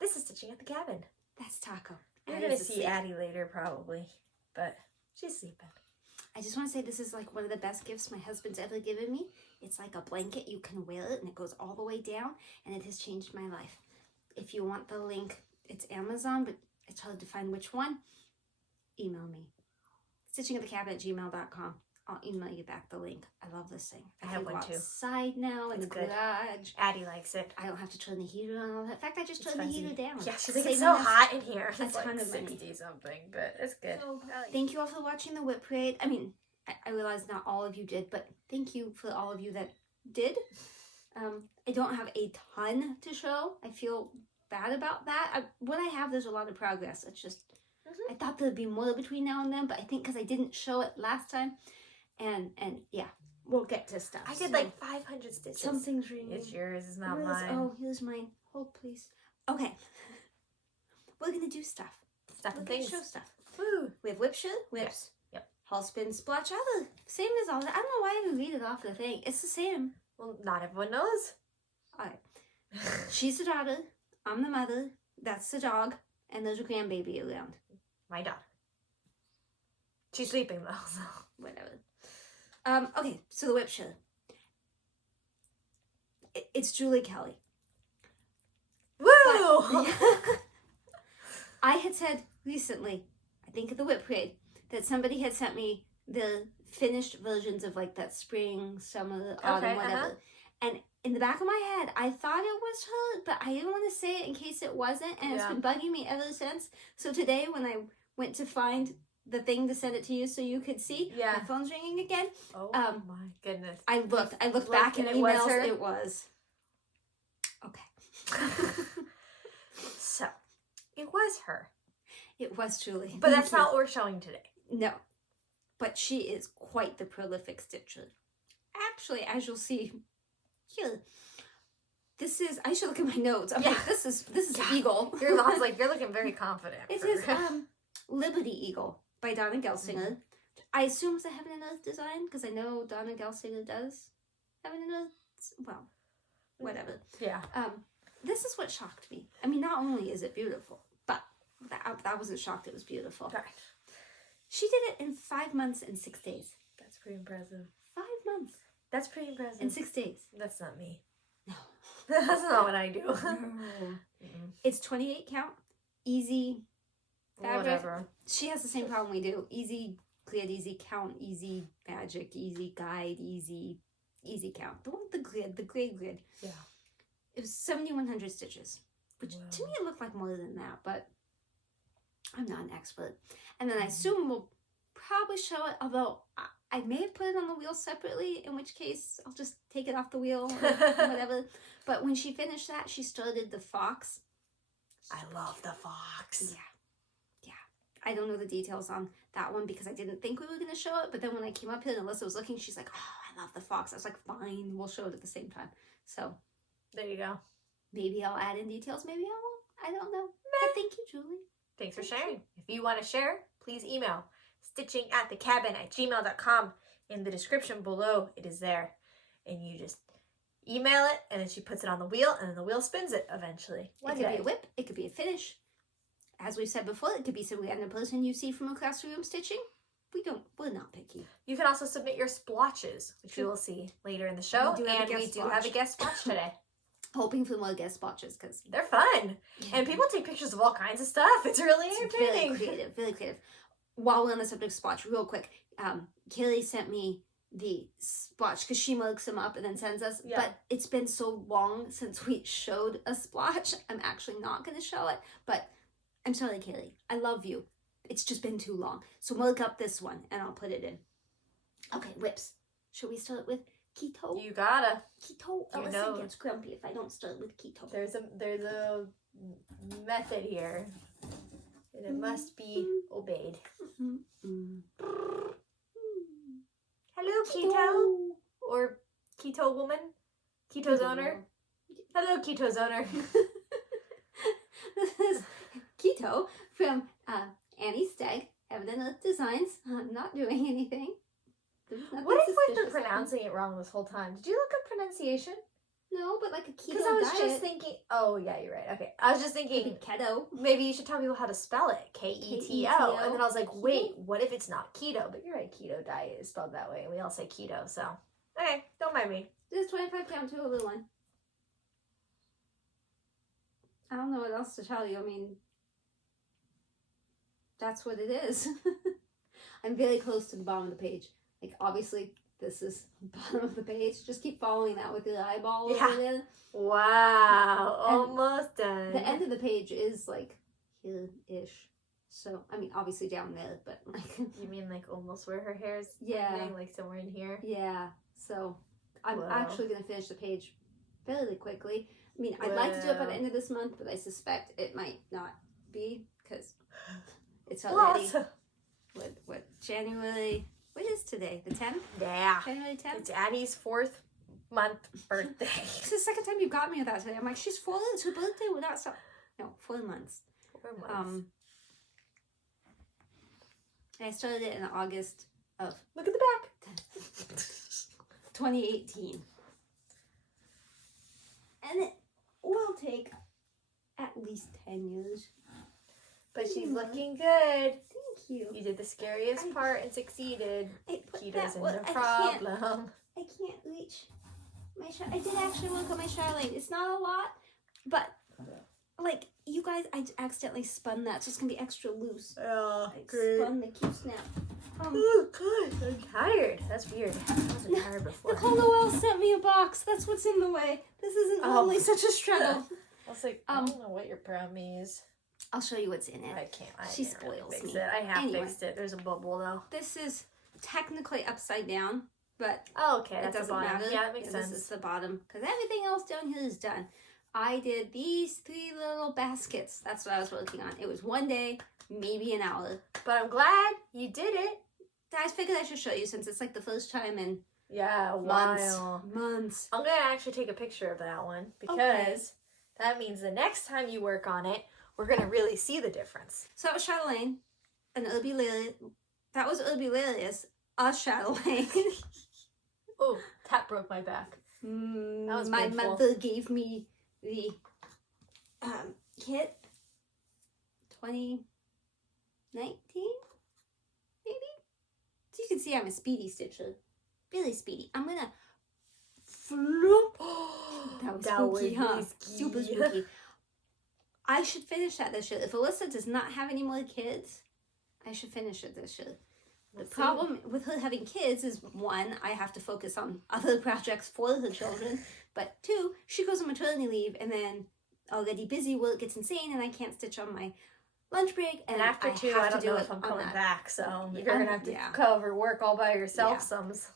This is Stitching at the Cabin. That's Taco. You're going to see Addie later, probably. But she's sleeping. I just want to say this is like one of the best gifts my husband's ever given me. It's like a blanket. You can wear it and it goes all the way down. And it has changed my life. If you want the link, it's Amazon, but it's hard to find which one. Email me. StitchingAtTheCabin@gmail.com. I'll email you back the link. I love this thing. I have one too. Outside now in the garage. Addie likes it. I don't have to turn the heater on. In fact, I just turned the heater down. Yeah, she's like, it's so hot in here. It's like 60 something, but it's good. So, thank you all for watching the WIP parade. I mean, I realize not all of you did, but thank you for all of you that did. I don't have a ton to show. I feel bad about that. What I have, there's a lot of progress. It's just, I thought there'd be more between now and then, but I think because I didn't show it last time, and yeah, we'll get to stuff. I did like 500 stitches. Something's ringing. It's yours, it's not mine. Oh, here's mine. Hold, please. Okay. We're going to do stuff. Stuff and things. Show stuff. Woo. We have WIP SHARE, WIPs. Yep. Hallspin, splotch, other. Same as all that. I don't know why I even read it off the thing. It's the same. Well, not everyone knows. Alright. She's the daughter. I'm the mother. That's the dog. And there's a grandbaby around. My daughter. She's sleeping though, so. Whatever. Okay, so the WIP SHARE. It's Julie Kelley. Woo! I had said recently, I think at the WIP parade, that somebody had sent me the finished versions of like that spring, summer, autumn, whatever. And in the back of my head, I thought it was her, but I didn't want to say it in case it wasn't. And it's been bugging me ever since. So today when I went to find the thing to send it to you so you could see, my phone's ringing again. Oh my goodness. I looked back in emails. It was. Okay. So, it was her. It was Julie. But that's not what we're showing today. No. But she is quite the prolific stitcher. Actually, as you'll see here, this is, I should look at my notes. I'm like, this is Eagle. Your mom's like, you're looking very confident. It is Liberty Eagle by Donna Gelsinger. I assume it's a Heaven and Earth design, because I know Donna Gelsinger does Heaven and Earth. Well, whatever. Yeah. This is what shocked me. I mean, not only is it beautiful, but I wasn't shocked it was beautiful. Right. She did it in 5 months and 6 days. That's pretty impressive. 5 months. That's pretty impressive. In 6 days. That's not me. No. That's not what I do. No. It's 28 count. Easy fabric. Whatever. She has the same problem we do. Easy grid, easy count, easy magic, easy guide, easy count. The one with the gray grid. Yeah. It was 7,100 stitches, which to me it looked like more than that, but I'm not an expert. And then I assume we'll probably show it, although I may have put it on the wheel separately, in which case I'll just take it off the wheel or whatever. But when she finished that, she started the fox. I love the fox. Yeah. I don't know the details on that one because I didn't think we were going to show it. But then when I came up here and Alyssa was looking, she's like, oh, I love the fox. I was like, fine, we'll show it at the same time. So there you go. Maybe I'll add in details. Maybe I won't. I don't know. But thank you, Julie. Thanks for sharing. If you want to share, please email StitchingAtTheCabin@gmail.com. In the description below, it is there. And you just email it, and then she puts it on the wheel, and then the wheel spins it eventually. It could be a whip. It could be a finish. As we've said before, it could be some random person you see from across the room stitching. We're not picky. You can also submit your splotches, which you will see later in the show. We do have a guest splotch today. Hoping for more guest splotches because they're fun. And people take pictures of all kinds of stuff. It's really entertaining. Really creative. While we're on the subject of splotch, real quick, Kelley sent me the splotch because she marks them up and then sends us. Yeah. But it's been so long since we showed a splotch. I'm actually not going to show it. But I'm sorry, Kelley. I love you. It's just been too long. So mark up this one and I'll put it in. Okay, whips. Should we start with Keto? You gotta. Keto. Alyssa gets grumpy if I don't start with Keto. There's a method here. And it must be obeyed. Hello, Keto. Or Keto woman. Keto's owner. Hello, Keto's owner. This is Keto from Annie Stagg, Heaven and Earth Designs. I'm not doing anything. What if we've been pronouncing it wrong this whole time? Did you look up pronunciation? No, but like a keto Because I was diet. just thinking, oh yeah, you're right. Okay. I was just thinking, keto. maybe you should tell people how to spell it. Keto. And then I was like, wait, what if it's not keto? But you're right, keto diet is spelled that way. And we all say keto, so. Okay, don't mind me. This is 25 count 201. I don't know what else to tell you. I mean, that's what it is. I'm very close to the bottom of the page. Like, obviously, this is the bottom of the page. Just keep following that with your eyeball over there. Wow, almost done. The end of the page is, like, here-ish. So, I mean, obviously down there, but, like... You mean, like, almost where her hair is? Yeah. Ending, like, somewhere in here? Yeah. So, I'm actually going to finish the page fairly quickly. I mean, I'd like to do it by the end of this month, but I suspect it might not be, because it's already, what, January, what is today, the 10th? Yeah. January 10th? It's Annie's 4th month birthday. It's the second time you've got me with that today. I'm like, she's 4, it's her birthday without stuff. No, 4 months. 4 months. I started it in August of... Look at the back. 2018. And it will take at least 10 years. But she's looking good. Thank you. You did the scariest part and succeeded. Keto's in well, no problem. I can't reach my shot. I did actually work on my Chatelaine. It's not a lot, but like you guys, I accidentally spun that, so it's gonna be extra loose. Oh, I great. spun the cute snap. Oh, God. I'm tired. That's weird. I wasn't tired before. Nicole Noel sent me a box. That's what's in the way. This isn't only such a struggle. I was like, I don't know what your brownie is. I'll show you what's in it. I can't. She didn't really spoils fix me. it. I have Anyway. fixed it. There's a bubble, though. This is technically upside down, but Oh, okay. it That's doesn't the bottom. matter. Yeah, that makes This sense. is the bottom because everything else down here is done. I did these 3 little baskets. That's what I was working on. It was one day, maybe an hour. But I'm glad you did it. I figured I should show you since it's like the first time in Yeah, a months. while. Months. I'm going to actually take a picture of that one because that means the next time you work on it, we're going to really see the difference. So that was Chatelaine, an Mirabilia. That was Mirabilia's, a Chatelaine. Oh, that broke my back. That was my painful. mother gave me the kit 2019, maybe? So you can see I'm a speedy stitcher. Really speedy. I'm gonna floop. That was spooky, huh? Super spooky. I should finish that this year. If Alyssa does not have any more kids, I should finish it this year. The problem with her having kids is, 1, I have to focus on other projects for her children, but 2, she goes on maternity leave, and then already busy work gets insane, and I can't stitch on my lunch break. And after 2, I don't know if I'm coming back, so you're going to have to cover work all by yourself.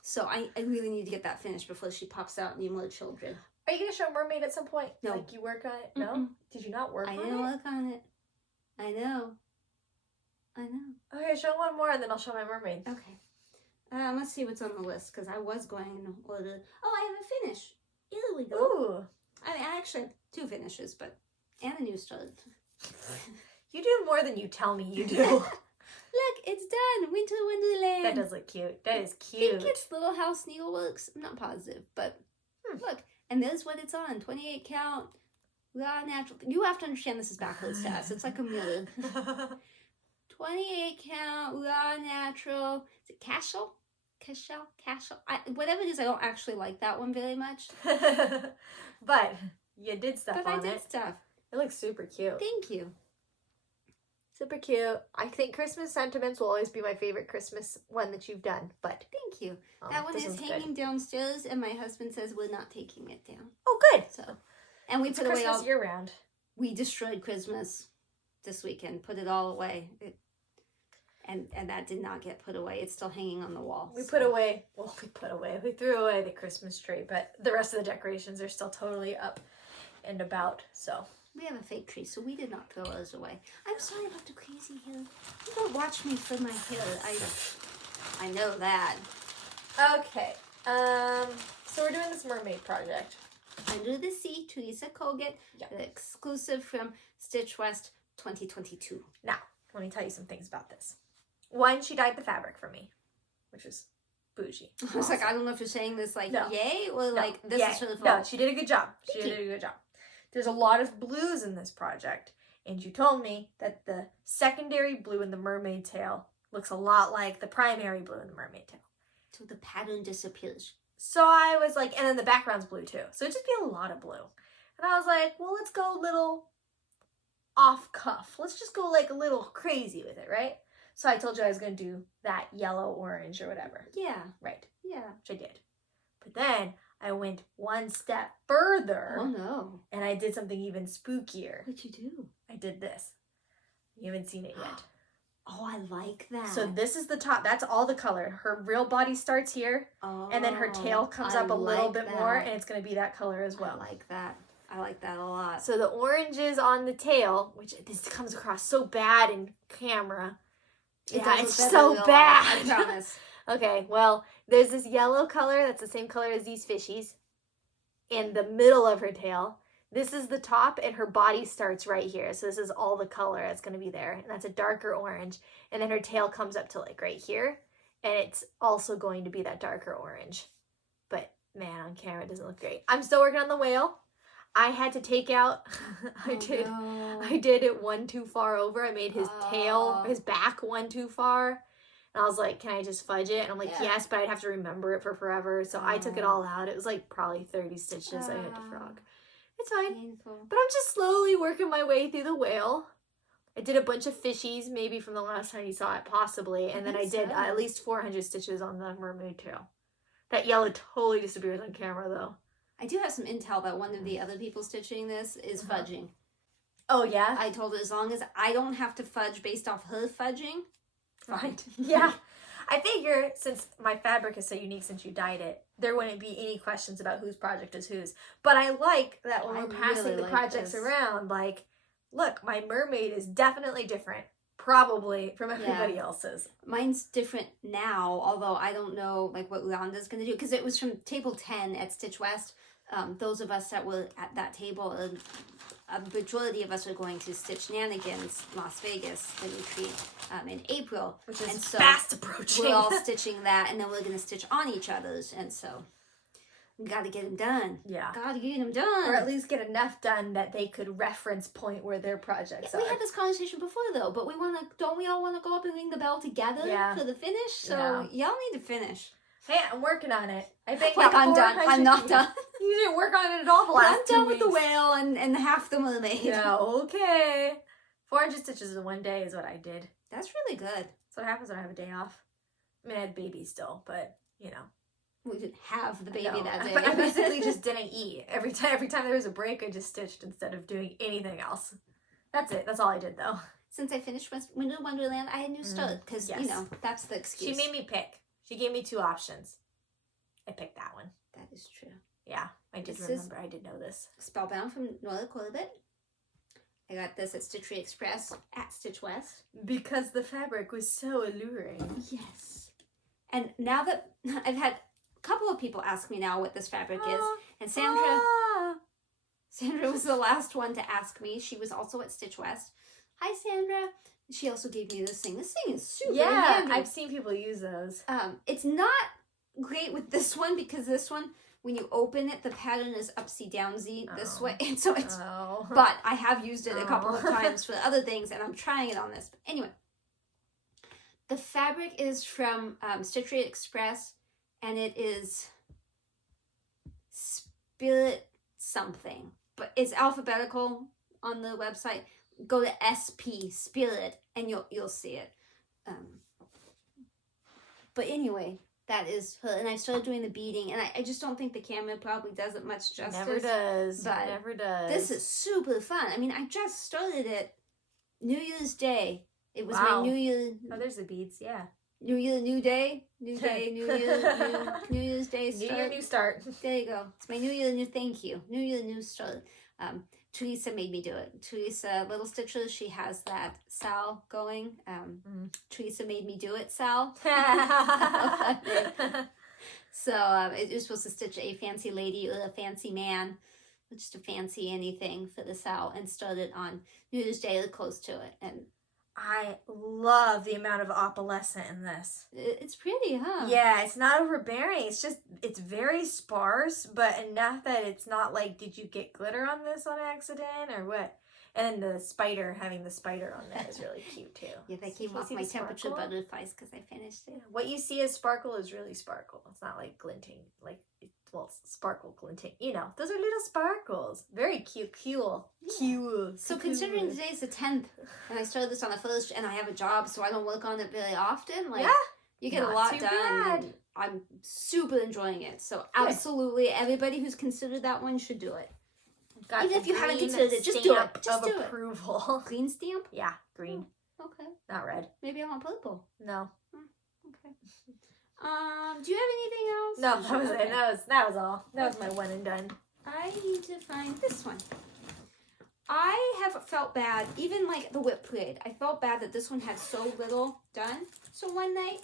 So I really need to get that finished before she pops out any more children. Are you going to show Mermaid at some point? No. Like you work on it? No? Did you not work on it? I didn't work on it. I know. Okay, show one more and then I'll show my Mermaid. Okay. Let's see what's on the list, because I was going in order. Oh, I have a finish. Here we go. Ooh. I mean, I actually have 2 finishes, but and a new start. You do more than you tell me you do. Look, it's done. Winter Wonderland. That does look cute. That is I cute. think it's Little House Needleworks. I'm not positive, but look. And there's what it's on. 28 count. Raw natural. You have to understand this is backwards to us. It's like a mirror. 28 count. Raw natural. Is it Cashel? Whatever it is, I don't actually like that one very much. But you did stuff on it. But I did stuff. It looks super cute. Thank you. Super cute. I think Christmas Sentiments will always be my favorite Christmas one that you've done. But thank you. That one is hanging downstairs, and my husband says we're not taking it down. Oh, good. So, and we put away all year round. We destroyed Christmas this weekend. Put it all away. And that did not get put away. It's still hanging on the wall. We threw away the Christmas tree, but the rest of the decorations are still totally up and about, so. We have a fake tree, so we did not throw ours away. I'm sorry about the crazy hair. You don't watch me for my hair. I know that. Okay. So we're doing this mermaid project. Under the Sea, Teresa Colgate, exclusive from Stitch West 2022. Now, let me tell you some things about this. 1, she dyed the fabric for me, which is bougie. I was like, I don't know if you're saying this like yay or like this yay. is for the fall. No, she did a good job. She did a good job. There's a lot of blues in this project, and you told me that the secondary blue in the mermaid tail looks a lot like the primary blue in the mermaid tail. So the pattern disappears. So I was like, and then the background's blue too. So it'd just be a lot of blue. And I was like, well, let's go a little off cuff. Let's just go like a little crazy with it, right? So I told you I was going to do that yellow, orange, or whatever. Yeah. Right. Yeah. Which I did. But then I went one step further. Oh, no. And I did something even spookier. What'd you do? I did this. You haven't seen it yet. Oh, I like that. So this is the top. That's all the color. Her real body starts here. Oh, and then her tail comes up a little bit more. And it's going to be that color as well. I like that. I like that a lot. So the orange is on the tail, which this comes across so bad in camera. It's so bad. I promise. Okay, well, there's this yellow color that's the same color as these fishies in the middle of her tail. This is the top, and her body starts right here. So this is all the color that's going to be there, and that's a darker orange. And then her tail comes up to like right here, and it's also going to be that darker orange. But man, on camera it doesn't look great. I'm still working on the whale. I had to take out, I did it one too far over. I made his tail, his back one too far. And I was like, can I just fudge it? And I'm like, yes, but I'd have to remember it for forever. So I took it all out. It was like probably 30 stitches I had to frog. It's fine. Painful. But I'm just slowly working my way through the whale. I did a bunch of fishies, maybe from the last time you saw it, possibly. And then I did at least 400 stitches on the mermaid tail. That yellow totally disappears on camera, though. I do have some intel that one of the other people stitching this is fudging. Oh, yeah? I told her as long as I don't have to fudge based off her fudging, fine. Yeah. I figure since my fabric is so unique since you dyed it, there wouldn't be any questions about whose project is whose. But I like that when we're passing the projects around, like, look, my mermaid is definitely different. Probably from everybody else's. Mine's different now, although I don't know like what Rhonda's going to do. Because it was from table 10 at Stitch West. Those of us that were at that table, a majority of us are going to Stitch Nanigans, Las Vegas, the retreat, in April. Which is fast approaching. We're all stitching that, and then we're going to stitch on each other's. And so we got to get them done. Yeah. Got to get them done. Or at least get enough done that they could reference point where their projects are. We had this conversation before, though, but don't we all want to go up and ring the bell together for the finish? So y'all need to finish. Hey, I'm working on it. I think like I'm done. I'm not done. You didn't work on it at all the last 2 weeks. I'm done with the whale and half the mermaid. Yeah, okay. 400 stitches in one day is what I did. That's really good. That's what happens when I have a day off. I mean, I had baby still, but, you know. We didn't have the baby that day. But I basically just didn't eat. Every time there was a break, I just stitched instead of doing anything else. That's it. That's all I did, though. Since I finished Winter Wonderland, I had a new start. Because, you know, that's the excuse. She made me pick. She gave me 2 options. I picked that one. That is true. Yeah, I did remember. I did know this. Spellbound from Northern Quarterbit. I got this at Stitchery Express at Stitch West. Because the fabric was so alluring. Yes. And now that I've had a couple of people ask me now what this fabric is. And Sandra was the last one to ask me. She was also at Stitch West. Hi, Sandra. She also gave me this thing. This thing is super handy. I've seen people use those. It's not great with this one because this one, when you open it, the pattern is upsy-downsy this way. And so it's... But I have used it a couple of times for other things, and I'm trying it on this. But anyway, the fabric is from Stitchery Express, and it is Spirit something. But it's alphabetical on the website. Go to SP, Spirit, and you'll see it. But anyway... That is her, and I started doing the beading, and I just don't think the camera probably does it much justice. Never does. But never does. This is super fun. I mean, I just started it New Year's Day. It was my New Year. Oh, there's the beads, yeah. New Year, new day, new day, New Year, New Year's Day start. New Year, new start. There you go. It's my New Year, new thank you. New Year, new start. Teresa made me do it. Teresa, Little Stitches, she has that Sal going. Teresa made me do it, Sal. So you're supposed to stitch a fancy lady or a fancy man, just a fancy anything for the Sal, and start it on New Year's Day or close to it. And I love the amount of opalescent in this. It's pretty, huh? Yeah, it's not overbearing. It's very sparse, but enough that it's not like, did you get glitter on this on accident or what? And then having the spider on there is really cute too. Yeah, they came off my temperature butterflies because I finished it. Yeah. What you see as sparkle is really sparkle. It's not like glinting, sparkle glinting. You know, those are little sparkles. Very cute, cool. So considering today's the 10th, and I started this on the 1st, and I have a job, so I don't work on it very often, like, you get a lot done, and I'm super enjoying it. So absolutely, everybody who's considered that one should do it. Got even if you haven't considered it, just do it. Just do approval. It. Green stamp? Yeah, green. Oh, okay. Not red. Maybe I want purple. No. Okay. Do you have anything else? No, that was it. That was all. That was my one and done. I need to find this one. I have felt bad, even like the WIP parade. I felt bad that this one had so little done. So one night,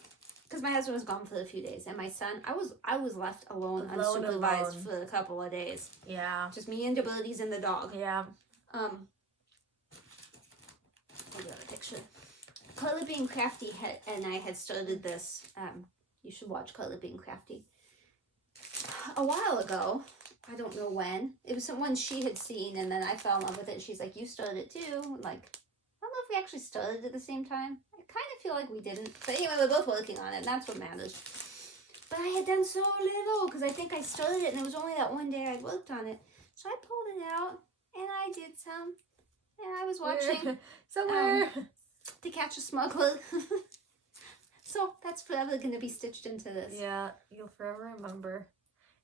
because my husband was gone for a few days, and my son, I was left alone unsupervised for a couple of days. Yeah. Just me and the birdies and the dog. Yeah. I'll get a picture. Color Being Crafty and I had started this. You should watch Color Being Crafty. A while ago, I don't know when. It was someone she had seen, and then I fell in love with it. She's like, "You started it too." Like, I don't know if we actually started at the same time. I kind of feel like we didn't. But anyway, we're both working on it, and that's what matters. But I had done so little, because I think I started it, and it was only that one day I worked on it. So I pulled it out, and I did some. And I was watching somewhere To Catch a Smuggler. So that's forever going to be stitched into this. Yeah, you'll forever remember.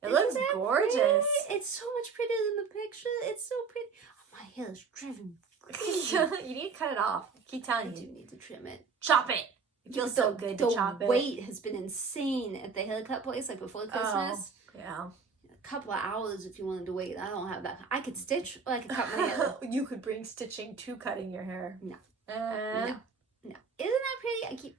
It looks gorgeous. Pretty? It's so much prettier than the picture. It's so pretty. Oh, my hair is driven crazy. You need to cut it off. I keep telling you. I do need to trim it. Chop it. It feels so good to chop it. The wait has been insane at the haircut place, like before Christmas. Oh, yeah. A couple of hours if you wanted to wait. I don't have that. I could stitch or I could cut my hair. You could bring stitching to cutting your hair. No. No. Isn't that pretty? I keep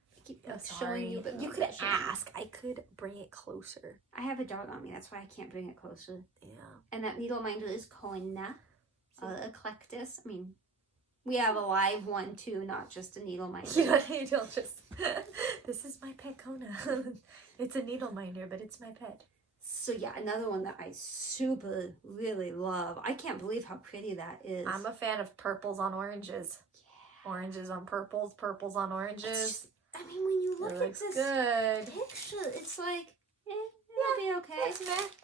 showing you, but you could ask. I could bring it closer. I have a dog on me. That's why I can't bring it closer. Yeah. And that needle minder is Kona, Eclectus. I mean, we have a live one too, not just a needle minder. You don't just. This is my pet Kona. It's a needle minder, but it's my pet. So yeah, another one that I super really love. I can't believe how pretty that is. I'm a fan of purples on oranges. Yeah. Oranges on purples, purples on oranges. I mean, when you look at this picture, it's like, it'll be okay.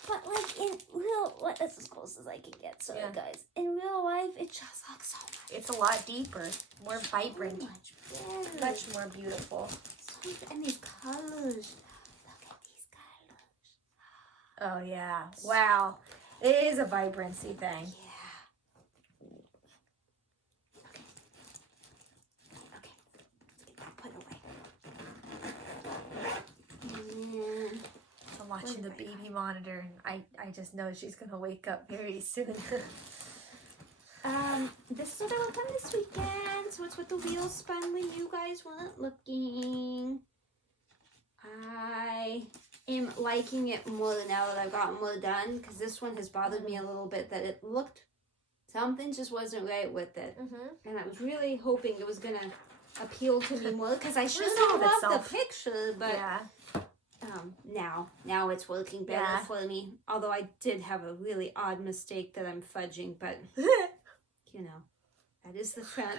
But like in real life, that's as close as I can get. So guys, in real life, it just looks so much. It's a lot deeper, more vibrant, so much better. much more beautiful. And these colors. Look at these colors. Oh yeah! Wow, it is a vibrancy thing. Yeah. I'm watching the baby monitor, and I just know she's gonna wake up very soon. This is what I worked on this weekend. So it's what the wheels spun when you guys weren't looking. I am liking it more now that I've gotten more done, because this one has bothered me a little bit that it looked, something just wasn't right with it. And I was really hoping it was gonna appeal to me more, because I should have loved the picture, but now it's working better for me. Although I did have a really odd mistake that I'm fudging, but you know, that is the front.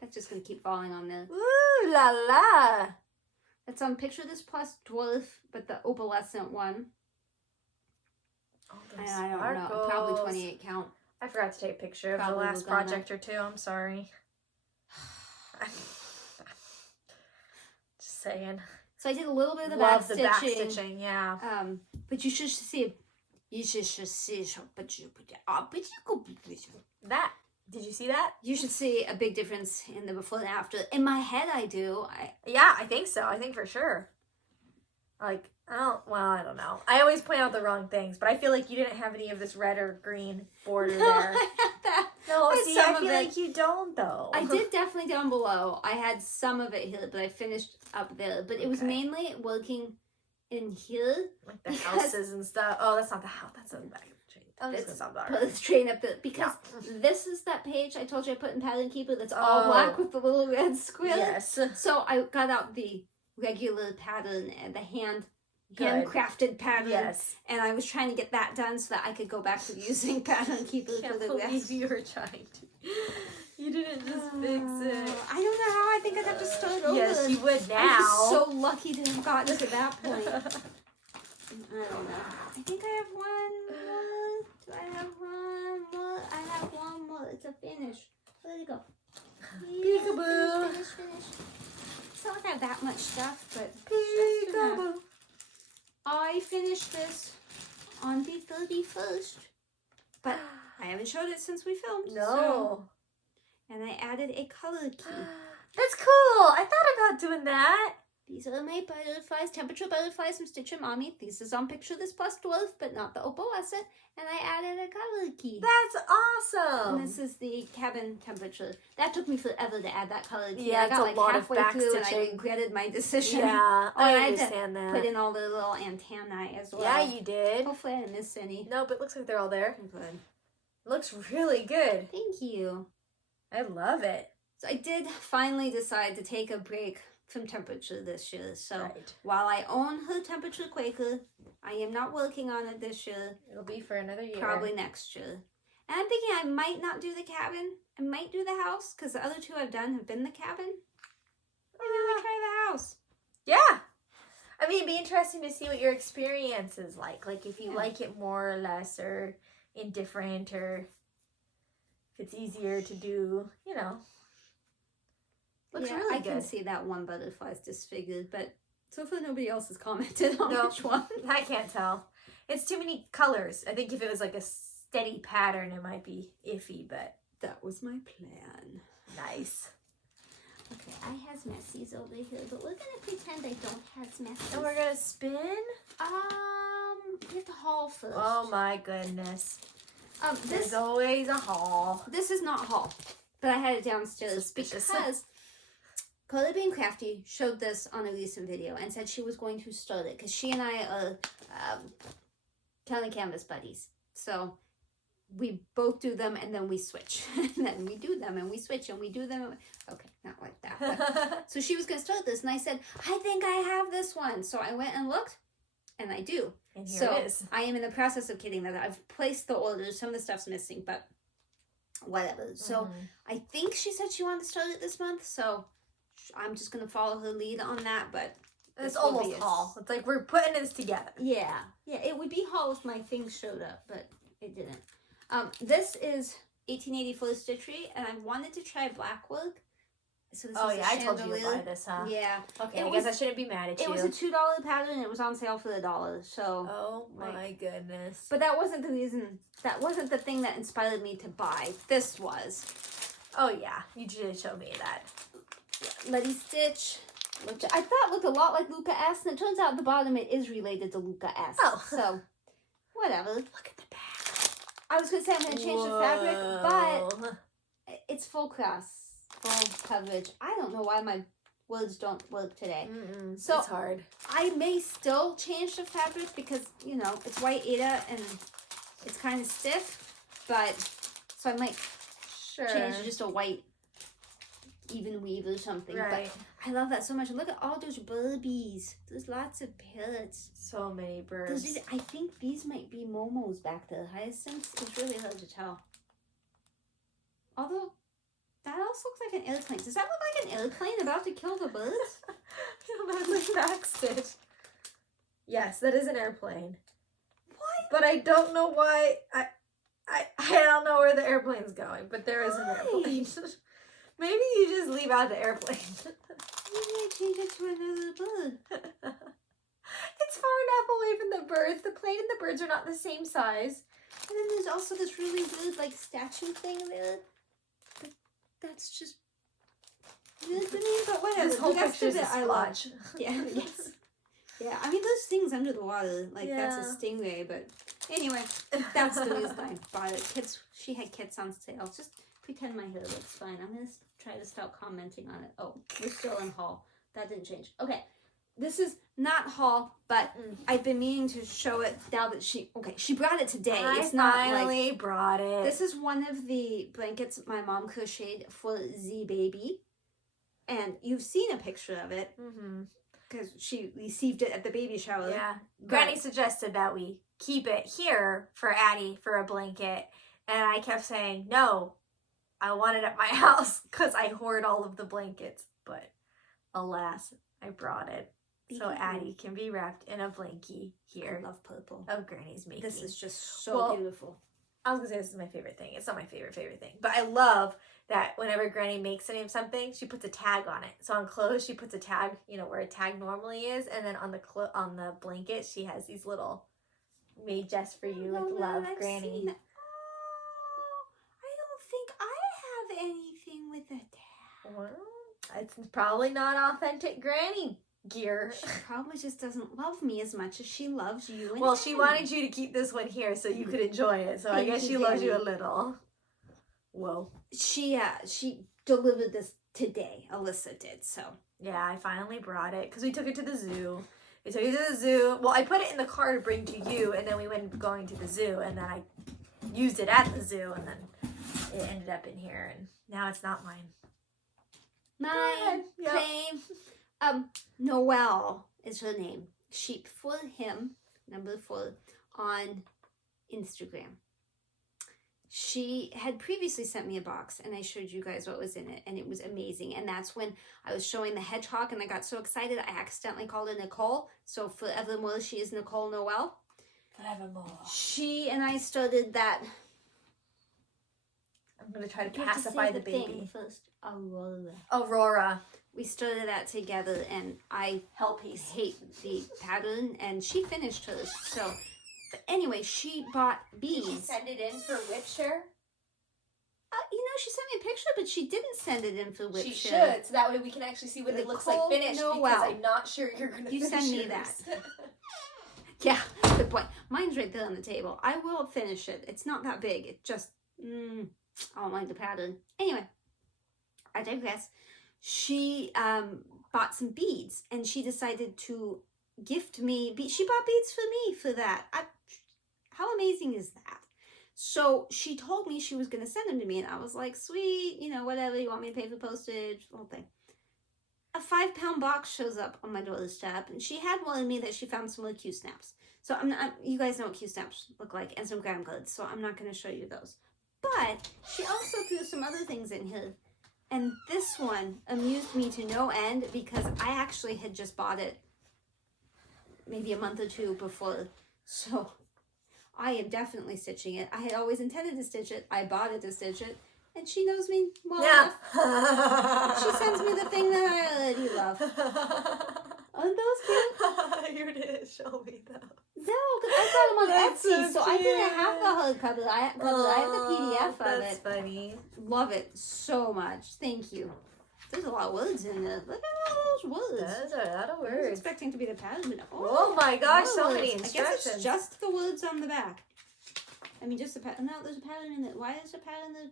That's just gonna keep falling on there. Ooh la la! That's Picture This Plus Dwarf, but the opalescent one. And I don't know, probably 28 count. I forgot to take a picture of the last project or two. I'm sorry. Just saying. So I did a little bit of the back stitching, yeah. But you should see. That. Did you see that? You should see a big difference in the before and after. In my head, I do. Yeah, I think so. I think for sure. Like, I don't know. I always point out the wrong things, but I feel like you didn't have any of this red or green border there. I had that. No, see, I feel like you don't, though. I did definitely down below. I had some of it here, but I finished up there. But it was mainly working in here. Like the houses and stuff. Oh, that's not the house. That's the back. I'm just gonna stop that. Put this train up because this is that page I told you I put in Pattern Keeper that's all black with the little red square. Yes. So I got out the regular pattern and the handcrafted pattern. Yes. And I was trying to get that done so that I could go back to using Pattern Keeper for the rest. You were trying to. You didn't just fix it. I don't know how. I think I'd have to start over. Yes, you would now. I'm so lucky to have gotten to that point. I don't know. I think I have one more. Do I have one more? I have one more. It's a finish. Where'd it go? Peekaboo. Finish. It's not like I have that much stuff, but Peekaboo. I finished this on the 31st. But I haven't showed it since we filmed. No. And I added a color key. That's cool. I thought about doing that. These are my butterflies, temperature butterflies from Stitch and Mommy. This is on picture this plus dwarf, but not the Opal Asset. And I added a color key. That's awesome. And this is the cabin temperature. That took me forever to add that color key. Yeah, I got it's a like lot of halfway through and I backstitching. regretted my decision. Yeah, I had to understand that. Put in all the little antennae as well. Yeah, you did. Hopefully I didn't miss any. No, but it looks like they're all there. Good. Looks really good. Thank you. I love it. So I did finally decide to take a break from temperature this year. So Right. while I own her temperature Quaker, I am not working on it this year. It'll be for another year. Probably next year. And I'm thinking I might not do the cabin. I might do the house because the other two I've done have been the cabin. Maybe we'll try the house. Yeah. I mean, it'd be interesting to see what your experience is like. Like if you like it more or less or indifferent or if it's easier to do, you know. Looks really I good. can see that one butterfly's disfigured, but so far nobody else has commented on No. which one. I can't tell. It's too many colors. I think if it was like a steady pattern, it might be iffy, but That was my plan. nice. Okay, I has messies over here, but we're gonna pretend I don't has messies. And we're gonna spin? We have to haul first. Oh my goodness. This There's always a haul. This is not haul, but I had it downstairs Suspicious. because Kelley Being Crafty showed this on a recent video and said she was going to start it because she and I are Kelley Canvas buddies. So we both do them and then we switch. And then we do them and we switch and we do them. Okay, not like that. But, so she was going to start this and I said, I think I have this one. So I went and looked and I do. And here So it is. I am in the process of getting that. I've placed the orders. Some of the stuff's missing, but whatever. So I think she said she wanted to start it this month. So I'm just going to follow her lead on that. But It's this will almost be a- haul. It's like we're putting this together. Yeah. Yeah, it would be haul if my things showed up, but it didn't. This is 1884 Stitchery, and I wanted to try black work. So this is a I told you to chandelier. buy this, huh? Yeah. Okay, It I guess I shouldn't be mad at you. It was a $2 pattern, and it was on sale for $1. So. Oh my goodness. But that wasn't the reason. That wasn't the thing that inspired me to buy. This was. Oh yeah, you did show me that. Letty Stitch, which I thought looked a lot like Luca S, and it turns out at the bottom it is related to Luca S. Oh. So, whatever. Look at the back. I was going to say I'm going to change the fabric, but it's full cross, full coverage. I don't know why my words don't work today. So it's hard. I may still change the fabric because, you know, it's white Ada and it's kind of stiff, but so I might change to just a white even weave or something. Right. But I love that so much. And look at all those birdies. There's lots of parrots. So many birds. I think these might be momos back there. Hyacinths. It's really hard to tell. Although that also looks like an airplane. Does that look like an airplane about to kill the birds? That's like backstitch. Yes, that is an airplane. What? But I don't know why. I don't know where the airplane's going, but there is an airplane. Maybe you just leave out the airplane. Maybe I change it to another bird. It's far enough away from the birds. The plane and the birds are not the same size. And then there's also this really weird like statue thing there. But that's just weird to me, but whatever. This whole The rest picture is of a it I love. splotch. Yeah, yes. Yeah, I mean those things under the water, like that's Yeah. a stingray, but anyway, that's the reason I bought it. She had kits on sale. Just pretend my hair looks fine. I'm gonna try to stop commenting on it. Oh, we're still in haul. That didn't change. Okay, this is not haul, but I've been meaning to show it now that she brought it today. It's not finally brought it. This is one of the blankets my mom crocheted for the baby. And you've seen a picture of it. Because she received it at the baby shower. Yeah. Granny suggested that we keep it here for Addie for a blanket. And I kept saying, no, I want it at my house because I hoard all of the blankets. But alas, I brought it. So Addie can be wrapped in a blankie here. I love purple. Of Granny's making. This is just so beautiful. I was going to say this is my favorite thing. It's not my favorite thing. But I love that whenever Granny makes something, she puts a tag on it. So on clothes, she puts a tag, where a tag normally is. And then on the blanket, she has these little made just for you with love, Granny. I don't think I have anything with a tag. Well, it's probably not authentic Granny gear. She probably just doesn't love me as much as she loves you. Well, she wanted you to keep this one here so you could enjoy it. So I guess she loves you a little. Whoa. She delivered this today. Alyssa did, so. Yeah, I finally brought it because we took it to the zoo. Well, I put it in the car to bring to you, and then we went going to the zoo, and then I used it at the zoo, and then it ended up in here, and now it's not mine. Mine. Yep. Claim. Noelle is her name. Sheep for him, number 4, on Instagram. She had previously sent me a box, and I showed you guys what was in it, and it was amazing. And that's when I was showing the hedgehog, and I got so excited, I accidentally called her Nicole. So forevermore, she is Nicole Noelle. Forevermore. She and I started that. I'm going to try to pacify the baby. First, Aurora. Aurora. We started that together, and I hate the pattern, and she finished hers. So, but anyway, she bought beads. Did she send it in for WIP SHARE? She sent me a picture, but she didn't send it in for WIP She SHARE. should, so that way we can actually see what it looks like Nicole finished. Noelle. Because I'm not sure you're going to finish send me yours. that. Yeah, good point. Mine's right there on the table. I will finish it. It's not that big. It just, I don't like the pattern. Anyway, I digress. She bought some beads, and she decided to gift me. She bought beads for me for that. How amazing is that? So she told me she was going to send them to me, and I was like, sweet, whatever. You want me to pay for postage? The whole thing. A 5-pound box shows up on my doorstep, and she had warned me that she found some really cute snaps. So you guys know what cute snaps look like, and some gram goods, so I'm not going to show you those. But she also threw some other things in here. And this one amused me to no end because I actually had just bought it maybe a month or 2 before. So I am definitely stitching it. I had always intended to stitch it. I bought it to stitch it. And she knows me well enough. She sends me the thing that I already love. Aren't those cute? Here it is. Show me though. No, because I saw them on That's Etsy, so I cute. didn't have the hardcover. I have the PDF of That's it. funny. Love it so much. Thank you. There's a lot of words in there. Look at all those words. Those are a lot of I was words. expecting to be the pattern. Oh my gosh, more so words. many I guess instructions. it's just the words on the back. I mean, just the pattern. No, there's a pattern in it. Why is the pattern there?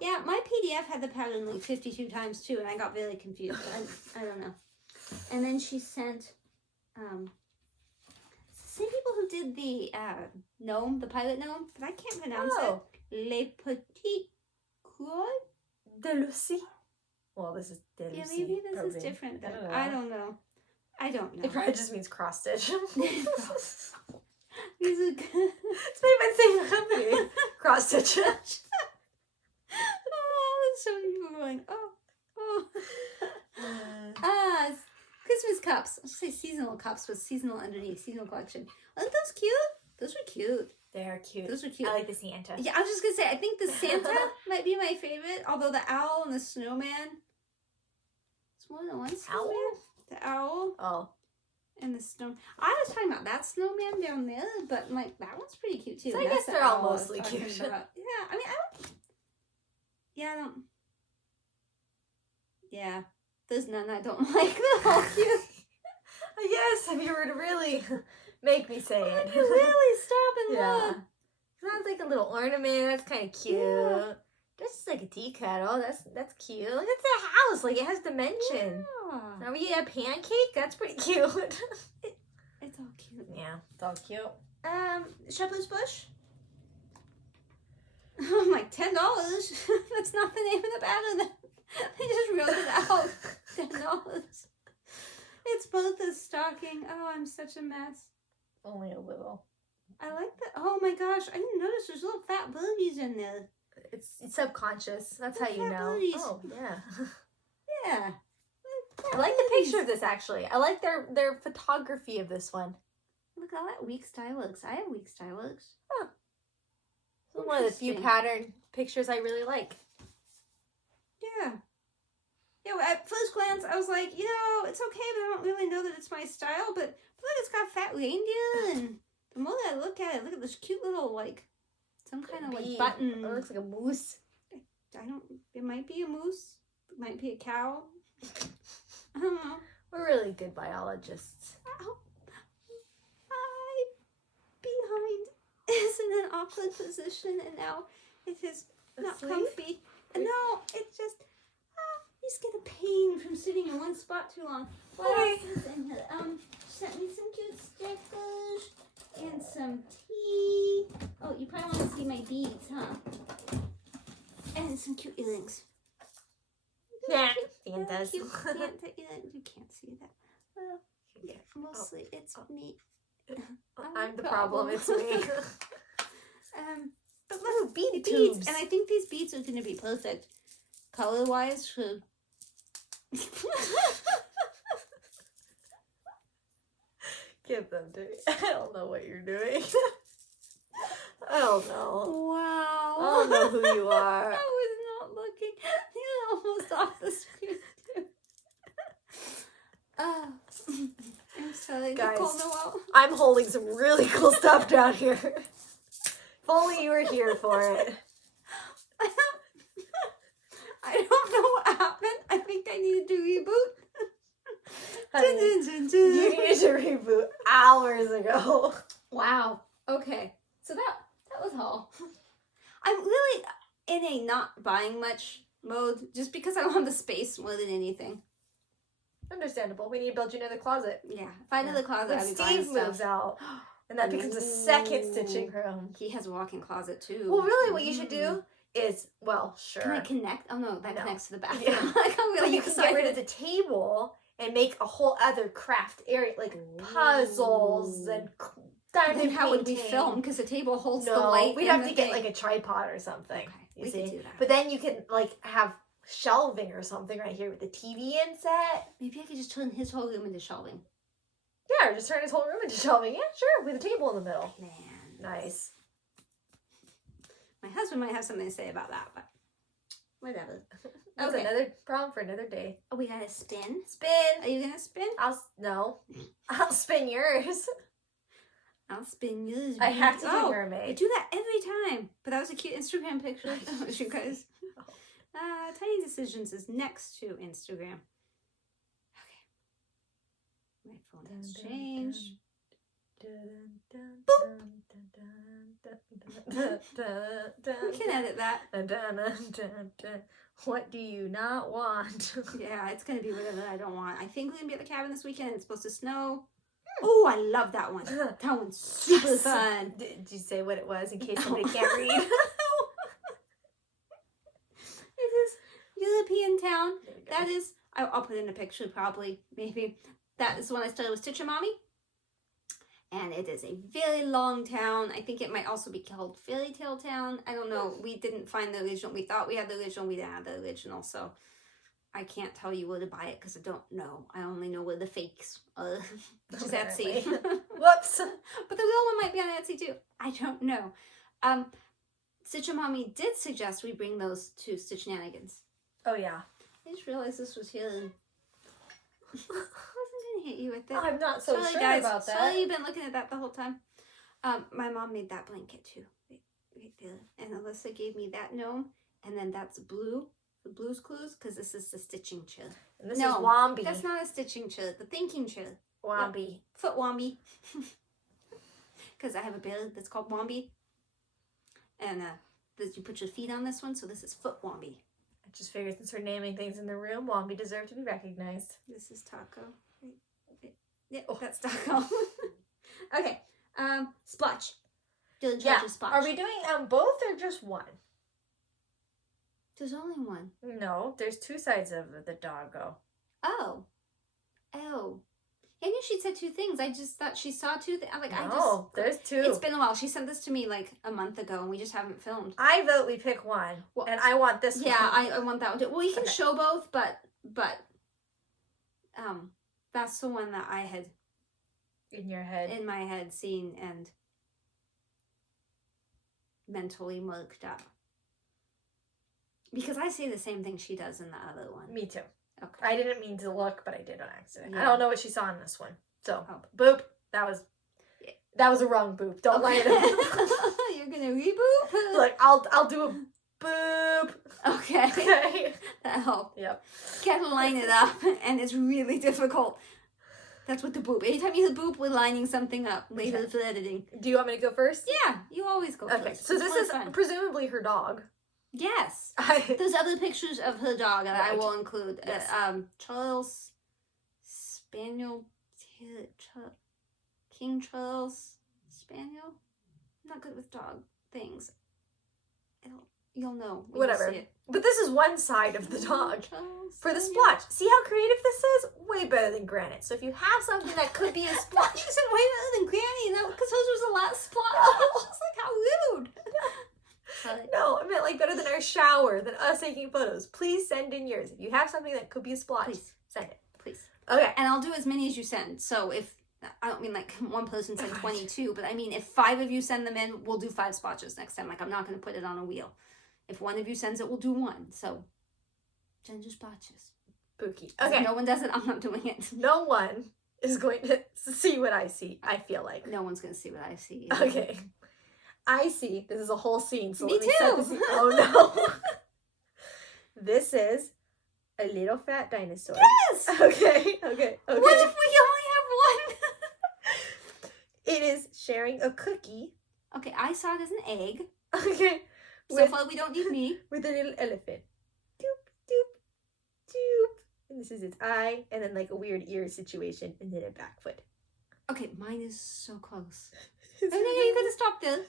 Yeah, my PDF had the pattern like 52 times too, and I got really confused. I don't know. And then she sent, same people who did the gnome, the pilot gnome, but I can't pronounce it. Les Petites Croix? De Lucie. Well, this is De Lucie. Yeah, maybe this probably. is different. Then. I don't know. I don't know. It probably just means cross stitch. These are good. It's made by the same company. Cross stitch. Oh, so many people going, it's Christmas cups. I was going to say seasonal cups with seasonal underneath, seasonal collection. Aren't those cute? Those are cute. They are cute. Those are cute. I like the Santa. Yeah, I was just going to say, I think the Santa might be my favorite, although the owl and the snowman. It's more than one snowman. Owl? The owl. Oh. And the snow. I was talking about that snowman down there, but that one's pretty cute too. So I And guess that's the they're all owl I was mostly talking cute. about. Yeah, I mean, I don't. Yeah, there's none I don't like. They're all cute. I guess if you were to really make me say it. You really stop and Yeah. look. Sounds like a little ornament. That's kind of cute. Yeah. This is like a tea kettle. That's cute. Look at the house. Like it has dimension. Yeah. Are we a pancake? That's pretty cute. It's all cute. Yeah, it's all cute. Shepherd's bush. I'm like, $10. That's not the name of the banner. They just wrote it out. $10. It's both a stocking. Oh, I'm such a mess. Only a little. I like that. Oh my gosh, I didn't notice there's little fat boobies in there. It's subconscious. That's how you Fat know. booties. Oh yeah. Yeah. I like the picture of this actually. I like their photography of this one. Look at all that weak stylics. I have weak stylics. It's one of the few Interesting. pattern pictures I really like. Yeah. Yeah, well, at first glance, I was like, it's okay, but I don't really know that it's my style. But look, it's got fat reindeer, and the more that I look at it, look at this cute little, like, some kind of, like, Bee. button. It looks like a moose. It might be a moose. It might be a cow. I don't know. We're really good biologists. Ow. Behind is in an awkward position, and now it is not Asleep? comfy. And no, it's just, you just get a pain from sitting in one spot too long. What else is in here? Sent me some cute stickers and some tea. Oh, you probably want to see my beads, huh? And some cute earrings. Yeah, Cute, Ian does. cute Santa earrings. You can't see that. Well, Yeah. mostly it's me. I'm the problem. It's me. But Ooh, look, bead the tubes. beads, and I think these beads are going to be perfect color-wise for. Give them to me. I don't know what you're doing. I don't know. Wow! I don't know who you are. I was not looking. You're almost off the screen too. I'm sorry, Guys. Nicole Noel. I'm holding some really cool stuff down here. If only you were here for it. I don't know what happened. I think I needed to reboot. Honey, you needed to reboot hours ago. Wow. Okay. So that was all. I'm really in a not buying much mode just because I don't have the space more than anything. Understandable. We need to build you another closet. Yeah. If I had the closet, When I'd be buying Steve moves stuff. out, and that becomes a second stitching room. He has a walk-in closet too. Well, really, what you should do is, well, sure. Can I connect? Oh no, that No. connects to the bathroom. Yeah. Like, I'm But really you can get rid of excited. the table and make a whole other craft area, like puzzles and diamond Then how would we painting. film? Because the table holds the No, light. we'd and have the to get thing. like a tripod or something. Okay, You we see, could do that. but then you can like have shelving or something right here with the TV inset. Maybe I could just turn his whole room into shelving. Yeah, or just turn his whole room into shelving. Yeah, sure, with a table in the middle. Man. Nice. My husband might have something to say about that, but whatever. That's Okay. another problem for another day. Oh, we gotta spin. Are Spin. you gonna spin? I'll spin yours. I'll spin yours. I have to do I mermaid. do that every time. But that was a cute Instagram picture. You guys. Tiny Decisions is next to Instagram. Okay. My phone has changed. We can edit that. What do you not want? Yeah, it's gonna be whatever I don't want. I think we're gonna be at the cabin this weekend. It's supposed to snow. Oh, I love that one. That one's super Yes. fun. Did you say what it was in case No. somebody can't read? It is European town. There we go. That is, I'll put in a picture probably, maybe. That is the one I started with Stitcher Mommy. And it is a very long town. I think it might also be called Fairy Tale Town. I don't know. We didn't find the original. We thought we had the original. We didn't have the original. So I can't tell you where to buy it because I don't know. I only know where the fakes are, which is Etsy. Apparently. Whoops. But the real one might be on Etsy too. I don't know. Stitcher Mommy did suggest we bring those to Stitchinanigans. Oh yeah. I just realized this was here and I wasn't gonna hit you with it. I'm not so Sorry, sure guys. about that. Sorry you've been looking at that the whole time. My mom made that blanket too. Right there. And Alyssa gave me that gnome. And then that's blue. The Blue's Clues. Because this is the stitching chair. And this No, is Wombi. That's not a stitching chair. The thinking chair. Wombi. Foot Wombi. Because I have a bear that's called Wombi. And that you put your feet on this one. So this is Foot Wombi. I just figured since we're naming things in the room, Wombi deserve to be recognized. This is Taco. Yeah, that's Taco. Okay. Splotch. Dylan charges Splotch. Are we doing both or just one? There's only one. No, there's two sides of the doggo. Oh. I knew she said two things. I just thought she saw two things. There's two. It's been a while. She sent this to me like a month ago, and we just haven't filmed. I vote we pick one, and I want this one. Yeah, I want that one too. Well, you can show both, but that's the one that I had in my head seen and mentally marked up. Because I say the same thing she does in the other one. Me too. Okay. I didn't mean to look, but I did on accident. Yeah. I don't know what she saw in this one. So, boop. That was a wrong boop. Don't line it up. You're gonna reboop? Look, I'll do a boop. Okay. That helped. Yep. Gotta line it up, and it's really difficult. That's what the boop. Anytime you boop, we're lining something up later for editing. Do you want me to go first? Yeah, you always go first. Okay, so this is presumably her dog. Yes. There's other pictures of her dog that I will include. Yes. Charles Spaniel, King Charles Spaniel. I'm not good with dog things. You'll know. Whatever. See it. But this is one side of the dog. Charles For the Spaniel. splotch. See how creative this is? Way better than granite. So if you have something that could be a splotch. You said way better than Granny, because hers was a lot splotch. I was like, how rude. No, I meant like better than our shower, than us taking photos. Please send in yours. If you have something that could be a splotch, send it. Please. Okay. And I'll do as many as you send. So if, I don't mean like one person send 22, but I mean if 5 of you send them in, we'll do 5 splotches next time. Like I'm not going to put it on a wheel. If 1 of you sends it, we'll do 1. So send your splotches. Spooky. Okay. If no one does it, I'm not doing it. No one is going to see what I see, I feel like. No one's going to see what I see. Okay. I see. This is a whole scene. So Me let me set the scene. Oh no. This is a little fat dinosaur. Yes! Okay. What if we only have one? It is sharing a cookie. Okay, I saw it as an egg. Okay. So far we don't need me. With a little elephant. Doop, doop, doop. And this is its eye. And then like a weird ear situation. And then a back foot. Okay, mine is so close. Oh, no, you gotta stop this.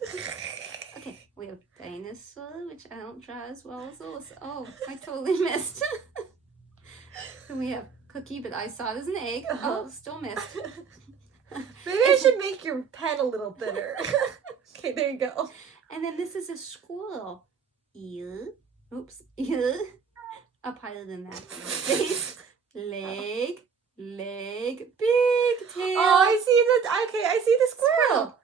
Okay, we have dinosaur, which I don't draw as well as those. Oh, I totally missed. Then we have cookie, but I saw it as an egg. Oh, still missed. Maybe I should make your pen a little thinner. Okay, there you go. And then this is a squirrel. Ear. Oops. Ear. Up higher than that. Face. Leg. Big tail. Oh, I see the squirrel.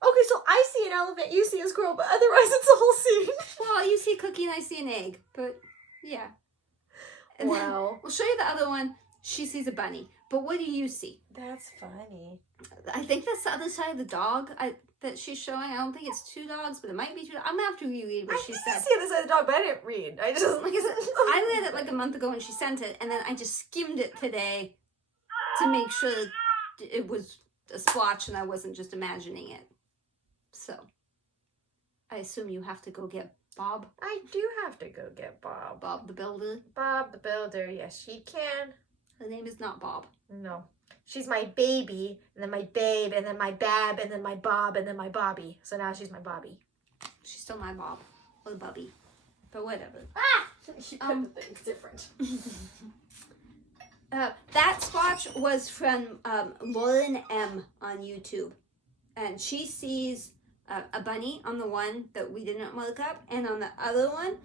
Okay, so I see an elephant, you see a squirrel, but otherwise it's a whole scene. Well, you see a cookie and I see an egg, but yeah. And wow. We'll show you the other one. She sees a bunny. But what do you see? That's funny. I think that's the other side of the dog that she's showing. I don't think it's 2 dogs, but it might be 2 dogs. I'm going to have to reread what she said. I see the other side of the dog, but I didn't read. I just... I read it like a month ago when she sent it, and then I just skimmed it today to make sure it was a splotch and I wasn't just imagining it. So, I assume you have to go get Bob. I do have to go get Bob. Bob the Builder. Bob the Builder, yes she can. Her name is not Bob. No. She's my baby, and then my babe, and then my bab, and then my Bob, and then my Bobby. So now she's my Bobby. She's still my Bob. Or Bubby. But whatever. You put the things different. That splotch was from Lauren M on YouTube. And she sees a bunny on the one that we didn't look up. And on the other one,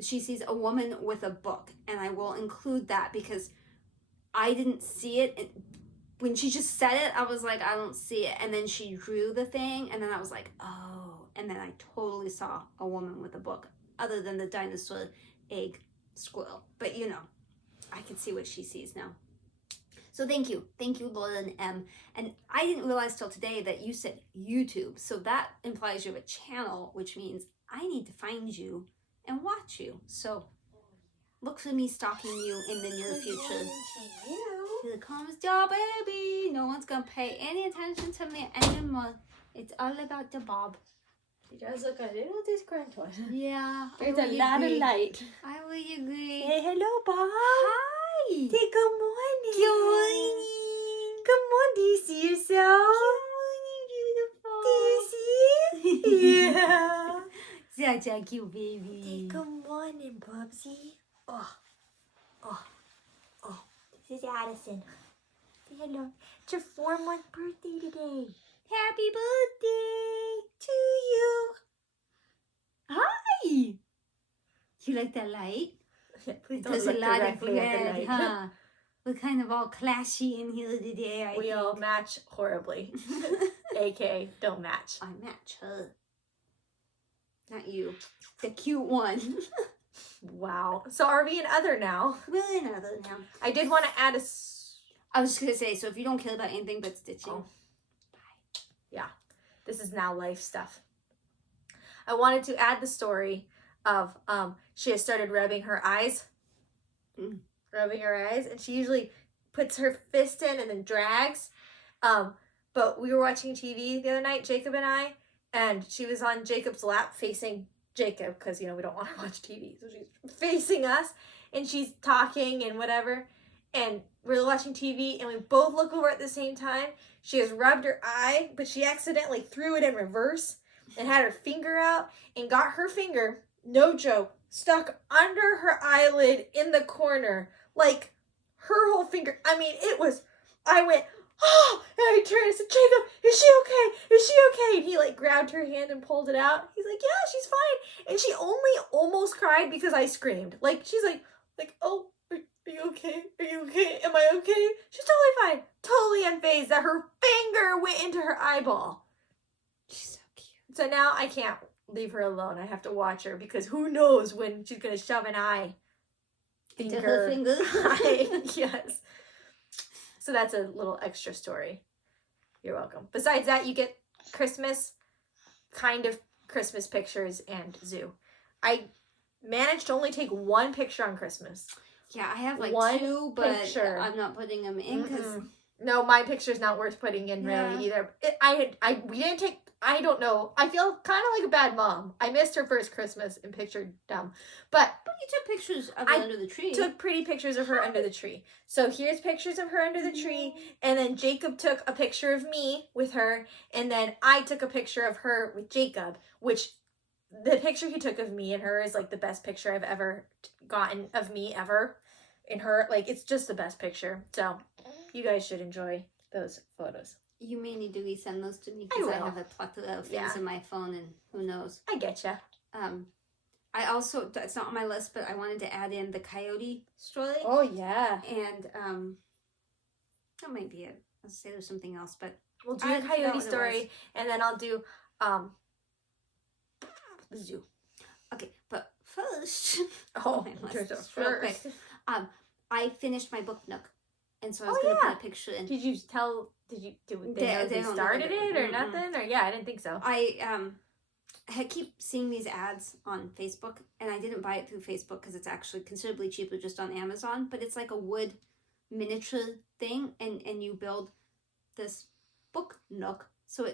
she sees a woman with a book. And I will include that because I didn't see it. When she just said it, I was like, I don't see it. And then she drew the thing. And then I was like, oh. And then I totally saw a woman with a book. Other than the dinosaur egg squirrel. But you know, I can see what she sees now. So thank you, Lauren M. And I didn't realize till today that you said YouTube. So that implies you have a channel, which means I need to find you and watch you. So look for me stalking you in the near future. Here comes your baby. No one's gonna pay any attention to me anymore. It's all about the Bob. He does look a little disgruntled. Yeah. There's a lot of light. I will agree. Hey, hello, Bob. Hi. Say good morning. Good morning. Come on, do you see yourself? Good morning, beautiful. Do you see? Yeah. Such a cute baby. Say good morning, Bubsy. Oh. This is Addison. Say hello. It's your 4-month birthday today. Happy birthday To you. Hi. You like that light? Please don't There's a look lot of directly at the red, light. huh? We're kind of all clashy in here today, I We think. all match horribly. AK, don't match. I match her. Not you. The cute one. Wow. So are we in other now? We're in other now. I did want to add a... I was just going to say, so if you don't care about anything but stitching. Oh. Yeah. This is now life stuff. I wanted to add the story of she has started rubbing her eyes. Rubbing her eyes. And she usually puts her fist in and then drags. But we were watching TV the other night, Jacob and I. And she was on Jacob's lap facing Jacob because, you know, we don't want to watch TV. So she's facing us and she's talking and whatever. And we're watching TV and we both look over at the same time. She has rubbed her eye, but she accidentally threw it in reverse and had her finger out and got her finger, no joke, stuck under her eyelid in the corner. Like her whole finger. I mean, I went, oh, and I turned and said, Jacob, is she okay? Is she okay? And he like grabbed her hand and pulled it out. He's like, yeah, she's fine. And she only almost cried because I screamed. Like, she's like, oh, are you okay? Are you okay? Am I okay? She's totally fine. Totally unfazed that her finger went into her eyeball. She's so cute. So now I can't leave her alone. I have to watch her because who knows when she's going to shove an eye. Into her finger. Yes. So that's a little extra story. You're welcome. Besides that, you get Christmas, kind of Christmas pictures and zoo. I managed to only take one picture on Christmas. Yeah, I have like One 2, but picture. I'm not putting them in because... No, my picture's not worth putting in really either. We didn't take, I don't know. I feel kind of like a bad mom. I missed her first Christmas and pictured dumb. But you took pictures of her under the tree. Took pretty pictures of her under the tree. So here's pictures of her under the tree. And then Jacob took a picture of me with her. And then I took a picture of her with Jacob, which the picture he took of me and her is like the best picture I've ever gotten of me ever. And her, like, it's just the best picture. So you guys should enjoy those photos. You may need to resend those to me because I have a plethora of things in my phone and who knows. I getcha. I also, it's not on my list, but I wanted to add in the coyote story. Oh, yeah. And that might be it. I'll say there's something else, but we'll do a coyote story and then I'll do the zoo. Okay, but first, real quick. I finished my book nook, and so I was going to put a picture in. Did you they started it or nothing? Or I didn't think so. I keep seeing these ads on Facebook, and I didn't buy it through Facebook because it's actually considerably cheaper just on Amazon, but it's like a wood miniature thing, and you build this book nook, so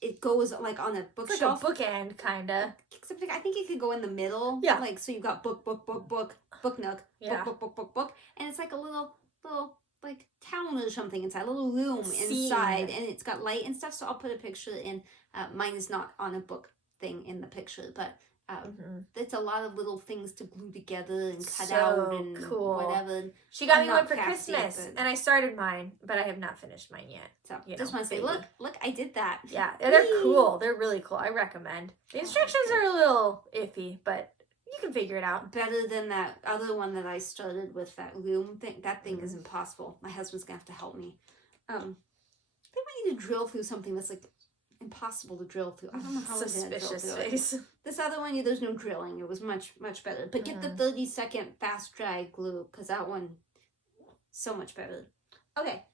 it goes like on a bookshelf. It's like a bookend, kind of. Except I think it could go in the middle. Yeah. Like, so you've got book nook, book, and it's like a little like town or something inside, a little room inside, and it's got light and stuff, so I'll put a picture in. Mine is not on a book thing in the picture, but it's a lot of little things to glue together and cut out and whatever. She got me one for Christmas, and I started mine, but I have not finished mine yet. So just want to say, look, I did that. Yeah, they're cool. They're really cool. I recommend. The instructions are a little iffy, but you can figure it out. Better than that other one that I started with, that loom thing. That thing is impossible. My husband's gonna have to help me. They might need to drill through something that's like impossible to drill through. I don't know how we're gonna drill through it. This other one, there's no drilling. It was much better. But get the 30-second fast dry glue, because that one, so much better. Okay.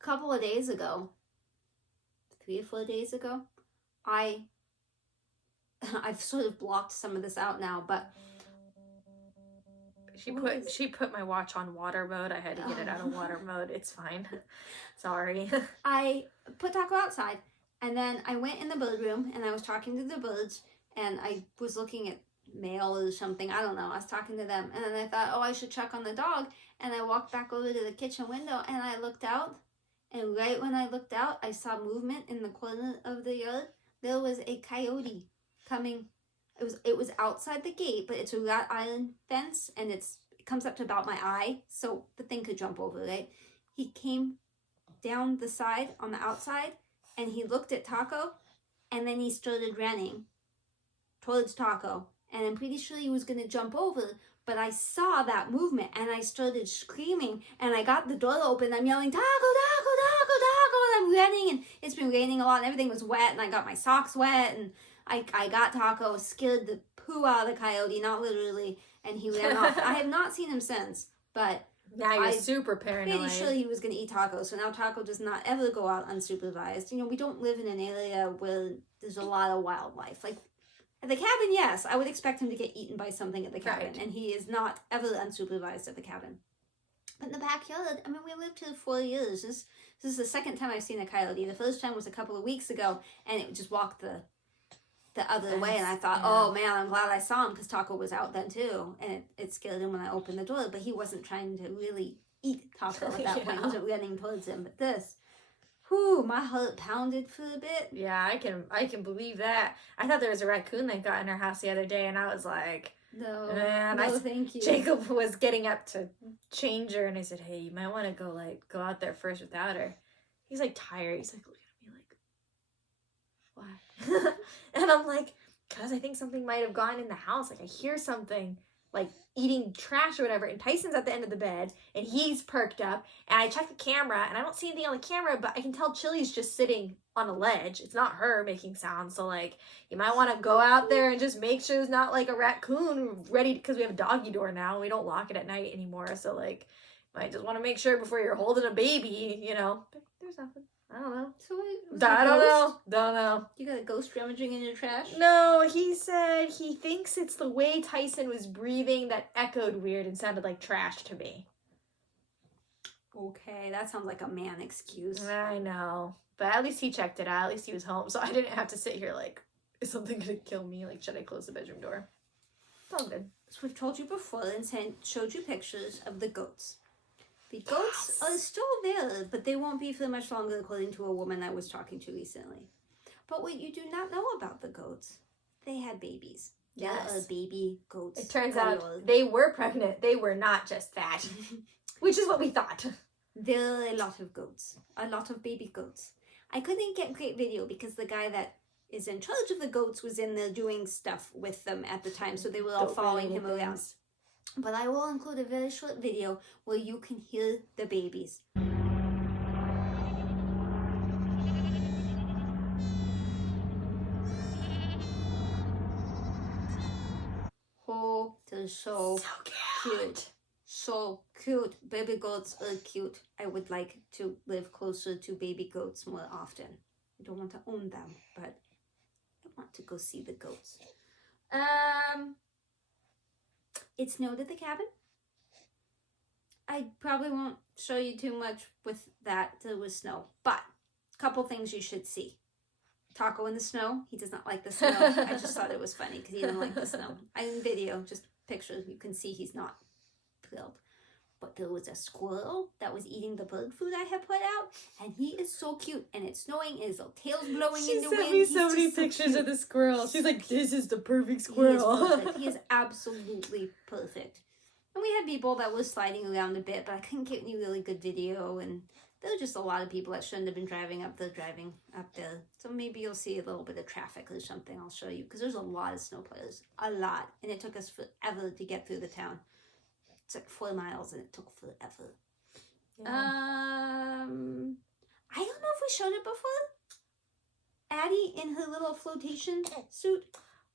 Couple of days ago, 3 or 4 days ago, I've sort of blocked some of this out now, but she put my watch on water mode. I had to get it out of water mode. It's fine. Sorry. I put Taco outside, And then I went in the bird room and I was talking to the birds and I was looking at mail or something. I don't know. I was talking to them and then I thought, oh, I should check on the dog. And I walked back over to the kitchen window and I looked out. And right when I looked out, I saw movement in the corner of the yard. There was a coyote coming. It was outside the gate, but it's a wrought iron fence and it comes up to about my eye, so the thing could jump over, right? He came down the side on the outside and he looked at Taco and then he started running towards Taco. And I'm pretty sure he was going to jump over, but I saw that movement and I started screaming and I got the door open. I'm yelling, Taco, Taco, Taco, Taco, and I'm running and it's been raining a lot and everything was wet and I got my socks wet and I got Taco, scared the poo out of the coyote, not literally, and he ran off. I have not seen him since, but now you're super paranoid. Pretty sure he was going to eat Taco, so now Taco does not ever go out unsupervised. You know, we don't live in an area where there's a lot of wildlife. Like, at the cabin, yes, I would expect him to get eaten by something at the cabin, and he is not ever unsupervised at the cabin. But in the backyard, I mean, we lived here 4 years. This is the second time I've seen a coyote. The first time was a couple of weeks ago, and it just walked the other way, and I thought, oh man, I'm glad I saw him because Taco was out then too, and it scared him when I opened the door, but he wasn't trying to really eat Taco at that point. He wasn't running towards him. But this, whew, my heart pounded for a bit. Yeah, I can believe that. I thought there was a raccoon that got in our house the other day, and I was like, no, thank you. Jacob was getting up to change her, and I said, hey, you might want to go out there first without her. He's like tired. He's like, why? And I'm like, because I think something might have gone in the house. Like, I hear something, like, eating trash or whatever. And Tyson's at the end of the bed, and he's perked up. And I check the camera, and I don't see anything on the camera, but I can tell Chili's just sitting on a ledge. It's not her making sounds. So, like, you might want to go out there and just make sure there's not, like, a raccoon ready, because we have a doggy door now. We don't lock it at night anymore. So, like, you might just want to make sure before you're holding a baby, you know. But there's nothing. I don't know. So I don't know. You got a ghost rummaging in your trash? No, he said he thinks it's the way Tyson was breathing that echoed weird and sounded like trash to me. Okay, that sounds like a man excuse. I know. But at least he checked it out. At least he was home. So I didn't have to sit here like, is something going to kill me? Like, should I close the bedroom door? It's all good. So we've told you before and showed you pictures of the goats. The goats are still there, but they won't be for much longer, according to a woman I was talking to recently. But what you do not know about the goats, they had babies. Yes. There are baby goats. It turns out they were pregnant. They were not just fat, which is what we thought. There are a lot of goats, a lot of baby goats. I couldn't get great video because the guy that is in charge of the goats was in there doing stuff with them at the time, so they were all following him around. But I will include a very short video where you can hear the babies. Oh, they're so cute. So cute. Baby goats are cute. I would like to live closer to baby goats more often. I don't want to own them, but I want to go see the goats. It snowed at the cabin. I probably won't show you too much with that. There was snow. But a couple things you should see. Taco in the snow. He does not like the snow. I just thought it was funny because he didn't like the snow. In video, just pictures, you can see he's not thrilled. But there was a squirrel that was eating the bird food I had put out, and he is so cute. And it's snowing, and his little tail's blowing in the wind. She sent me so many pictures of the squirrel. She's like, "This is the perfect squirrel." He is perfect. He is absolutely perfect. And we had people that were sliding around a bit, but I couldn't get any really good video. And there were just a lot of people that shouldn't have been driving up there. So maybe you'll see a little bit of traffic or something. I'll show you because there's a lot of snowplows, a lot, and it took us forever to get through the town. It's like 4 miles and it took forever. Yeah. I don't know if we showed it before. Addie in her little flotation suit.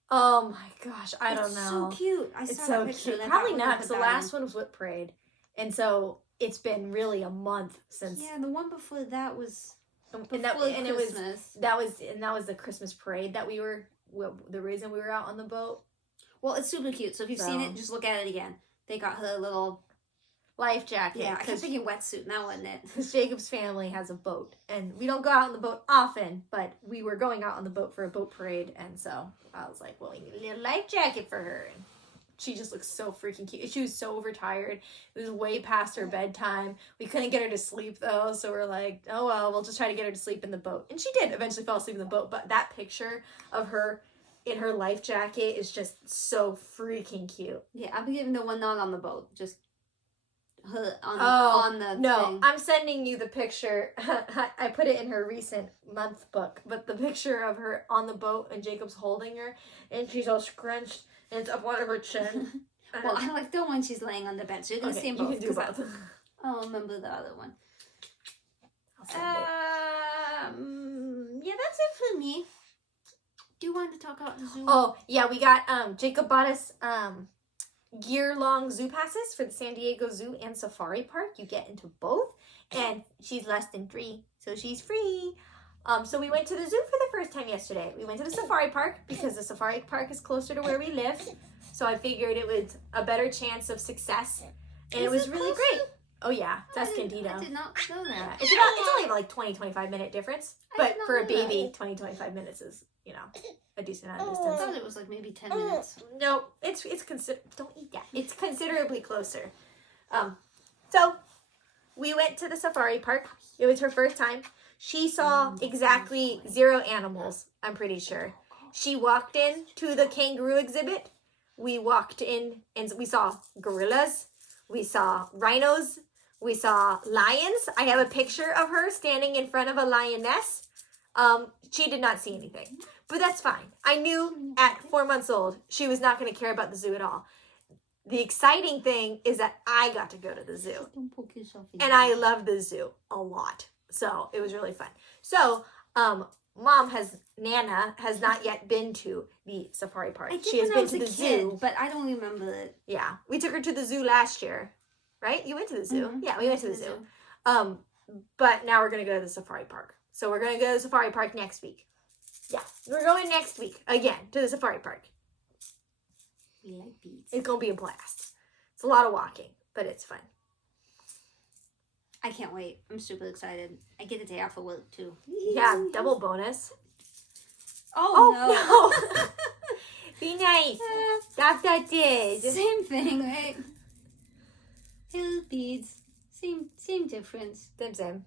Oh my gosh, I don't know. It's so cute. I saw that picture. Cute. Probably not, because the last one was WIP Parade. And so it's been really a month since. Yeah, the one before that was that was the Christmas parade that the reason we were out on the boat. Well, it's super cute. So if you've seen it, just look at it again. They got her little life jacket. Yeah, I kept thinking wetsuit, and that wasn't it. Because Jacob's family has a boat, and we don't go out on the boat often, but we were going out on the boat for a boat parade, and so I was like, well, we need a little life jacket for her. And she just looks so freaking cute. She was so overtired. It was way past her bedtime. We couldn't get her to sleep, though, so we're like, oh, well, we'll just try to get her to sleep in the boat. And she did eventually fall asleep in the boat, but that picture of her in her life jacket is just so freaking cute. Yeah, I'm giving the one not on the boat, just her on the thing. I'm sending you the picture. I put it in her recent month book, but the picture of her on the boat and Jacob's holding her, and she's all scrunched, and it's up under her chin. Well, I like the one she's laying on the bed, so you're going to see them both. You can do both. I'll remember the other one. I'll send it. Yeah, that's it for me. Do you want to talk about the zoo? Oh, yeah, we got, Jacob bought us, year-long zoo passes for the San Diego Zoo and Safari Park. You get into both, and she's less than 3, so she's free. So we went to the zoo for the first time yesterday. We went to the Safari Park because the Safari Park is closer to where we live, so I figured it was a better chance of success, and it was really great. Oh yeah, it's Escondido. I did not know that. It's only like 20-25 minute difference, but for a baby, 20-25 minutes is, you know, a decent amount of I distance. thought it was like maybe 10 minutes. No, it's don't eat that. It's considerably closer. So we went to the safari park. It was her first time. She saw exactly 0 animals, I'm pretty sure. She walked in to the kangaroo exhibit. We walked in and we saw gorillas. We saw rhinos. We saw lions. I have a picture of her standing in front of a lioness. She did not see anything, but that's fine. I knew at 4 months old, she was not going to care about the zoo at all. The exciting thing is that I got to go to the zoo, Don't poke yourself in and I love the zoo a lot. So it was really fun. So, Nana has not yet been to the safari park. I did She has when I been was to a the kid, zoo. but I don't remember it. Yeah, we took her to the zoo last year, right? You went to the zoo. Mhm. Yeah, we went to the zoo. But now we're going to go to the safari park. So we're going to go to the safari park next week. Yeah, we're going next week again to the safari park. We like beads. It's going to be a blast. It's a lot of walking, but it's fun. I can't wait. I'm super excited. I get a day off of work too. Yeah, double bonus. Oh, no. Be nice. Stop that dish. Same thing, right? Little beads. Same difference. Same.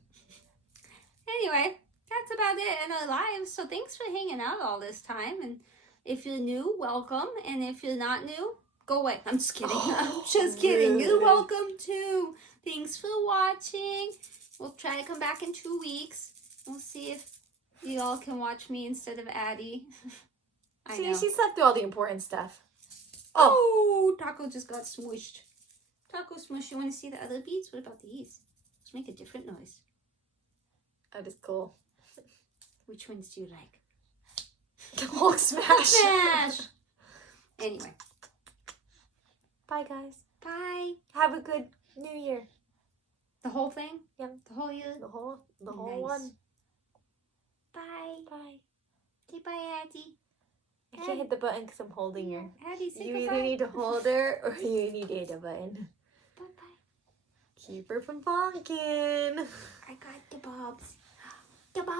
Anyway, that's about it in our lives. So thanks for hanging out all this time. And if you're new, welcome. And if you're not new, go away. I'm just kidding. I'm just kidding. You're welcome too. Thanks for watching. We'll try to come back in 2 weeks. We'll see if you all can watch me instead of Addie. I know. She slept through all the important stuff. Oh, Taco just got smooshed. Taco smush. You want to see the other beads? What about these? Let's make a different noise. That is cool. Which ones do you like? Hulk smash. Smash! Anyway. Bye, guys. Bye. Have a good New Year. The whole thing? Yep. The whole year? The whole Nice. one. Bye. Bye. Say bye, Addie. I can't hit the button because I'm holding her. Addie, say You goodbye. either need to hold her or you need to hit the button. Bye-bye. Keep her from bonking. I got the bobs. The ball.